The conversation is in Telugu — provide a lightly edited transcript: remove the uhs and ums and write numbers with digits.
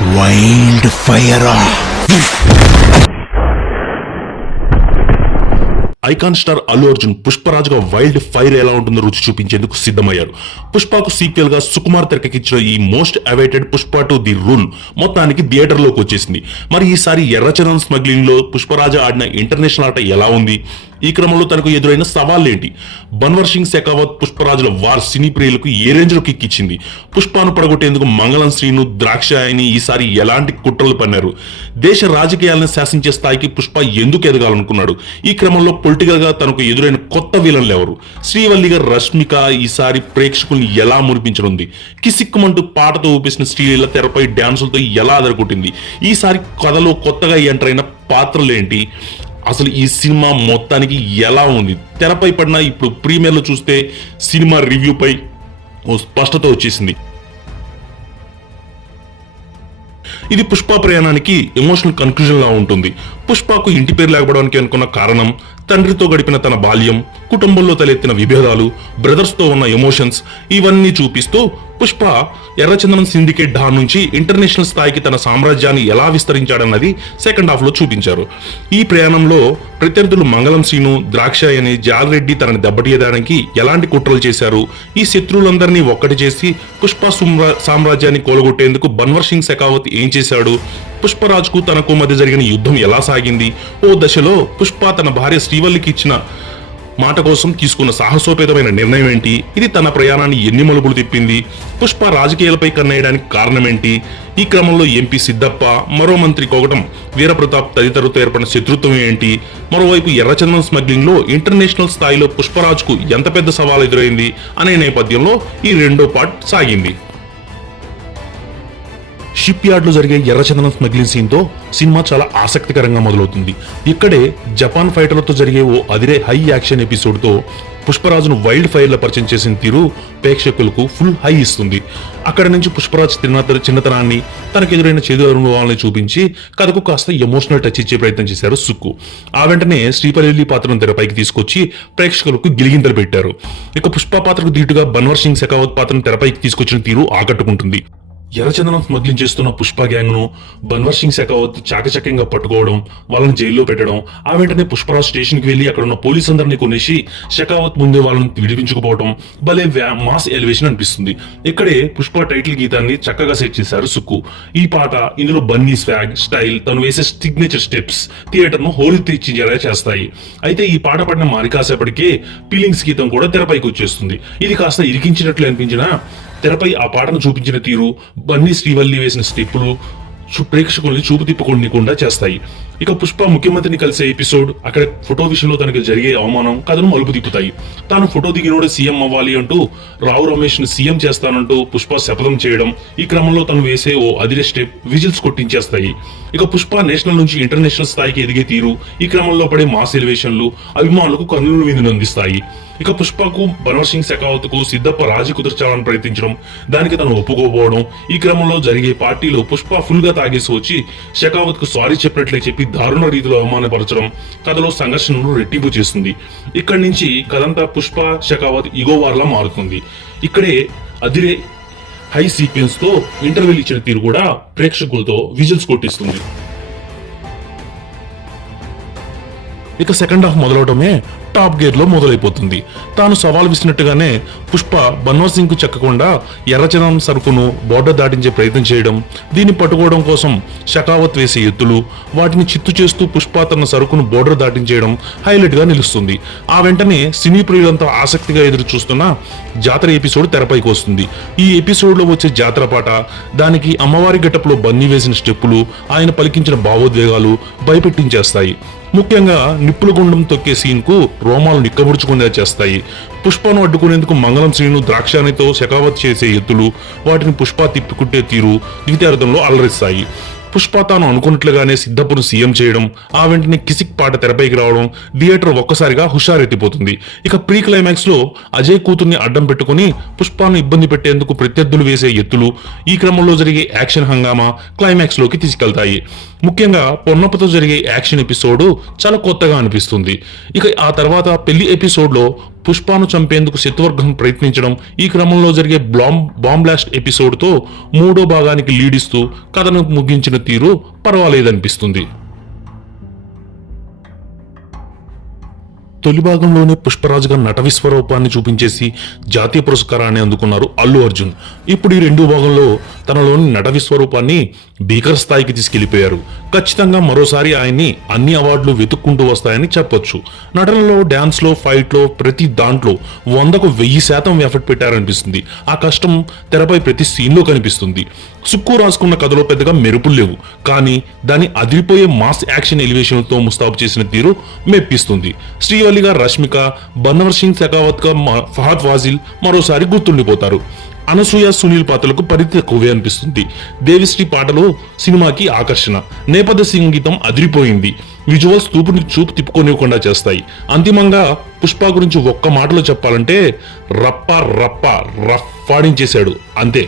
Wild fire. Icon star Allu Arjun పుష్పరాజుగా వైల్డ్ ఫైర్ ఎలా ఉంటుందో రుచి చూపించేందుకు సిద్ధమయ్యారు. పుష్పకు సీక్వెల్ గా సుకుమార్ తెరకెక్కించిన ఈ most awaited Pushpa 2 the rule మొత్తానికి థియేటర్లోకి వచ్చేసింది. మరి ఈసారి ఎర్రచందనం స్మగ్లింగ్ లో పుష్పరాజు ఆడిన ఇంటర్నేషనల్ ఆట ఎలా ఉంది? ఈ క్రమంలో తనకు ఎదురైన సవాళ్లేంటి? బన్వర్ సింగ్ శెకావత్ పుష్పరాజుల వార్ సినీ ప్రియులకు ఏ రేంజ్ లో కిక్కిచ్చింది? పుష్పను పడగొట్టేందుకు మంగళం శ్రీను, ద్రాక్షాయని ఈసారి ఎలాంటి కుట్రలు పన్నారు? దేశ రాజకీయాలను శాసించే స్థాయికి పుష్ప ఎందుకు ఎదగాలనుకున్నాడు? ఈ క్రమంలో పొలిటికల్ గా తనకు ఎదురైన కొత్త విలన్లు ఎవరు? శ్రీవల్లిగా రష్మిక ఈసారి ప్రేక్షకుల్ని ఎలా మురిపించనుంది? కిసిక్కుమంటూ పాటతో ఊపేసిన శ్రీలీల తెరపై డాన్సులతో ఎలా అదరగొట్టింది? ఈసారి కథలో కొత్తగా ఎంటర్ అయిన పాత్రలేంటి? అసలు ఈ సినిమా మొత్తానికి ఎలా ఉంది? తెరపై పడిన ఇప్పుడు ప్రీమియర్లో చూస్తే సినిమా రివ్యూపై ఓ స్పష్టత వచ్చేసింది. ఇది పుష్ప ప్రయాణానికి ఎమోషనల్ కన్క్లూజన్ లా ఉంటుంది. పుష్పకు ఇంటి పేరు లేకపోవడానికి అనుకున్న కారణం, తండ్రితో గడిపిన తన బాల్యం, కుటుంబంలో తలెత్తిన విభేదాలు, బ్రదర్స్ తో ఉన్న ఎమోషన్స్, ఇవన్నీ చూపిస్తూ పుష్ప ఎర్రచందనం సిండికేట్ ఢా నుంచి ఇంటర్నేషనల్ స్థాయికి తన సామ్రాజ్యాన్ని ఎలా విస్తరించాడన్నది సెకండ్ హాఫ్ లో చూపించారు. ఈ ప్రయాణంలో ప్రత్యర్థులు మంగళం శ్రీను, ద్రాక్షాయని, జాలరెడ్డి తనని దెబ్బతీయడానికి ఎలాంటి కుట్రలు చేశారు? ఈ శత్రువులందరినీ ఒక్కటి చేసి పుష్ప సామ్రాజ్యాన్ని కూలగొట్టేందుకు బన్వర్ సింగ్ శెకావత్ ఏం చేశాడు? పుష్పరాజ్కు తనకు మధ్య జరిగిన యుద్ధం ఎలా సాగింది? ఓ దశలో పుష్ప తన భార్య శ్రీవల్లికి ఇచ్చిన మాట కోసం తీసుకున్న సాహసోపేతమైన నిర్ణయం ఏంటి? ఇది తన ప్రయాణాన్ని ఎన్ని మలుపులు తిప్పింది? పుష్ప రాజకీయాలపై కన్నేయడానికి కారణం ఏంటి? ఈ క్రమంలో ఎంపీ సిద్దప్ప, మరో మంత్రి కోగటం వీరప్రతాప్ తదితరులతో ఏర్పడిన శత్రుత్వం ఏంటి? మరోవైపు ఎర్రచందనం స్మగ్లింగ్ లో ఇంటర్నేషనల్ స్థాయిలో పుష్పరాజ్కు ఎంత పెద్ద సవాల్ ఎదురైంది అనే నేపథ్యంలో ఈ రెండో పార్ట్ సాగింది. షిప్ యార్డ్ లో జరిగే ఎర్రచందనం స్మగ్లింగ్ సీన్ తో సినిమా చాలా ఆసక్తికరంగా మొదలవుతుంది. ఇక్కడే జపాన్ ఫైటర్లతో జరిగే ఓ అదిరే హై యాక్షన్ ఎపిసోడ్ తో పుష్పరాజును వైల్డ్ ఫైర్ లో పరిచయం చేసిన తీరు ప్రేక్షకులకు ఫుల్ హై ఇస్తుంది. అక్కడ నుంచి పుష్పరాజ్ చిన్నతనాన్ని, తనకు ఎదురైన చేదు అనుభవాలని చూపించి కథకు కాస్త ఎమోషనల్ టచ్ ఇచ్చే ప్రయత్నం చేశారు సుక్కు. ఆ వెంటనే శ్రీపల్లి పాత్రను తెరపైకి తీసుకొచ్చి ప్రేక్షకులకు గిలిగింతలు పెట్టారు. ఇక పుష్ప పాత్రకు ధీటుగా బన్వర్ సింగ్ శెకావత్ పాత్రను తెరపైకి తీసుకొచ్చిన తీరు ఆకట్టుకుంటుంది. ఎర్రచందనం స్మగ్లింగ్ చేస్తున్న పుష్ప గ్యాంగ్ ను బన్వర్ సింగ్ శెకావత్ చాకచక్యంగా పట్టుకోవడం, వాళ్ళని జైల్లో పెట్టడం, ఆ వెంటనే పుష్పరాజ్ స్టేషన్ కి వెళ్లి అక్కడ ఉన్న పోలీసులందరినీ కొనేసి శెకావత్ ముందే వాళ్ళని విడిపించుకుపోవడం భలే మాస్ ఎలివేషన్ అనిపిస్తుంది. ఇక్కడే పుష్ప టైటిల్ గీతాన్ని చక్కగా సెట్ చేశారు సుక్కు. ఈ పాట, ఇందులో బన్నీ స్వాగ్, స్టైల్, తను వేసే సిగ్నేచర్ స్టెప్స్ థియేటర్ ను హోలీ తెచ్చేలా చేస్తాయి. అయితే ఈ పాట పడిన మారికాసేపటికే ఫీలింగ్స్ గీతం కూడా తెరపైకి వచ్చేస్తుంది. ఇది కాస్త ఇరికించినట్లు అనిపించినా తెరపై ఆ పాటను చూపించిన తీరు, బన్నీ శ్రీవల్లి వేసిన స్టెప్పులు ప్రేక్షకుల్ని చూపు తిప్పుకోనికుండా చేస్తాయి. ఇక పుష్ప ముఖ్యమంత్రిని కలిసే ఎపిసోడ్, అక్కడ ఫోటో విషయంలో తనకు జరిగే అవమానం కథను మలుపు తిప్పుతాయి. తాను ఫోటో దిగినోడే సీఎం అవ్వాలి అంటూ రావు రమేష్ ను సీఎం చేస్తానంటూ పుష్ప శపథం చేయడం, ఈ క్రమంలో తను వేసే ఓ అదిరే స్టెప్ విజిల్స్ కొట్టించేస్తాయి. ఇక పుష్ప నేషనల్ నుంచి ఇంటర్నేషనల్ స్థాయికి ఎదిగే తీరు, ఈ క్రమంలో పడే మాస్ ఎలివేషన్లు అభిమానులకు కన్నుల విందును అందిస్తాయి. ఇక పుష్పకు బన్వర్ సింగ్ శెకావత్ కు సిద్దప్ప రాజీ కుదర్చాలని ప్రయత్నించడం, దానికి తను ఒప్పుకోపోవడం, ఈ క్రమంలో జరిగే పార్టీలో పుష్ప ఫుల్ గా తాగేసి వచ్చి షెకావత్ కు సారీ చెప్పినట్లే చెప్పి దారుణ రీతిలో అవమానపరచడం కథలో సంఘర్షణను రెట్టింపు చేస్తుంది. ఇక్కడి నుంచి కథంతా పుష్ప షెకావత్ ఇగో వార్లా మారుతుంది. ఇక్కడే అదిరే హై సీక్వెన్స్ తో ఇంటర్వెల్ ఇచ్చిన తీరు కూడా ప్రేక్షకులతో విజిల్స్ కొట్టిస్తుంది. ఇక సెకండ్ హాఫ్ మొదలవడమే టాప్ గేర్ లో మొదలైపోతుంది. తాను సవాల్ విసినట్టుగానే పుష్ప బన్వర్ సింగ్ కు చెక్కకుండా ఎర్రచందనం సరుకును బోర్డర్ దాటించే ప్రయత్నం చేయడం, దీన్ని పట్టుకోవడం కోసం షెకావత్ వేసే ఎత్తులు, వాటిని చిత్తు చేస్తూ పుష్ప తన సరుకును బోర్డర్ దాటించేయడం హైలైట్ గా నిలుస్తుంది. ఆ వెంటనే సినీ ప్రియులంతా ఆసక్తిగా ఎదురు చూస్తున్న జాతర ఎపిసోడ్ తెరపైకి వస్తుంది. ఈ ఎపిసోడ్ లో వచ్చే జాతర పాట, దానికి అమ్మవారి గెటప్ లో బన్నీ వేసిన స్టెప్పులు, ఆయన పలికించిన భావోద్వేగాలు భయపెట్టించేస్తాయి. ముఖ్యంగా నిప్పుల గుండం తొక్కే సీన్ కు రోమాలు నిక్కబుడుచుకునేలా చేస్తాయి. పుష్పను అడ్డుకునేందుకు మంగళం శ్రీను, ద్రాక్షానితో శెకావత్ చేసే ఎత్తులు, వాటిని పుష్ప తిప్పుకుంటే తీరు ద్వితీయార్థంలో అలరిస్తాయి. పుష్ప తాను అనుకున్నట్లుగానే సిద్దప్పను సీఎం చేయడం, ఆ వెంటనే కిసిక్ పాట తెరపైకి రావడం థియేటర్ ఒక్కసారిగా హుషారెత్తిపోతుంది. ఇక ప్రీ క్లైమాక్స్ లో అజయ్ కూతుర్ని అడ్డం పెట్టుకుని పుష్పను ఇబ్బంది పెట్టేందుకు ప్రత్యర్థులు వేసే ఎత్తులు, ఈ క్రమంలో జరిగే యాక్షన్ హంగామా క్లైమాక్స్ లోకి తీసుకెళ్తాయి. ముఖ్యంగా పొన్నప్పతో జరిగే యాక్షన్ ఎపిసోడ్ చాలా కొత్తగా అనిపిస్తుంది. ఇక ఆ తర్వాత పెళ్లి ఎపిసోడ్ లో పుష్పను చంపేందుకు శత్రువర్గం ప్రయత్నించడం, ఈ క్రమంలో జరిగే బాంబ్ బ్లాస్ట్ ఎపిసోడ్తో 3వ భాగానికి లీడిస్తూ కథను ముగించిన తీరు పర్వాలేదనిపిస్తుంది. తొలి భాగంలోనే పుష్పరాజుగా నట విశ్వరూపాన్ని చూపించేసి జాతీయ పురస్కారాన్ని అందుకున్నారు అల్లు అర్జున్. ఇప్పుడు ఈ 2వ భాగంలో తనలోని నట విశ్వరూపాన్ని భీకర స్థాయికి తీసుకెళ్లిపోయారు. ఖచ్చితంగా మరోసారి ఆయన్ని అన్ని అవార్డులు వెతుక్కుంటూ వస్తాయని చెప్పొచ్చు. నటనలో, డాన్స్లో, ఫైట్లో ప్రతి దాంట్లో 100కు 1000% ఎఫర్ట్ పెట్టారనిపిస్తుంది. ఆ కష్టం తెరపై ప్రతి సీన్లో కనిపిస్తుంది. సుక్కు రాసుకున్న కథలో పెద్దగా మెరుపులు లేవు, కానీ దాన్ని అదిరిపోయే మాస్ యాక్షన్ ఎలివేషన్లతో ముస్తాబు చేసిన తీరు మెప్పిస్తుంది. శ్రీవల్లిగా రష్మిక, బన్నవర్ సింగ్ శెకావత్ గా ఫహద్ ఫాజిల్ మరోసారి గుర్తుండిపోతారు. అనసూయ, సునీల్ పాత్రలకు పరిధి తక్కువే అనిపిస్తుంది. దేవిశ్రీ పాటలు సినిమాకి ఆకర్షణ. నేపథ్య సంగీతం అదిరిపోయింది. విజువల్స్ చూపు తిప్పుకోనివ్వకుండా చేస్తాయి. అంతిమంగా పుష్ప గురించి ఒక్క మాటలో చెప్పాలంటే రప్ప రప్ప రఫ్ పాడించేశాడు అంతే.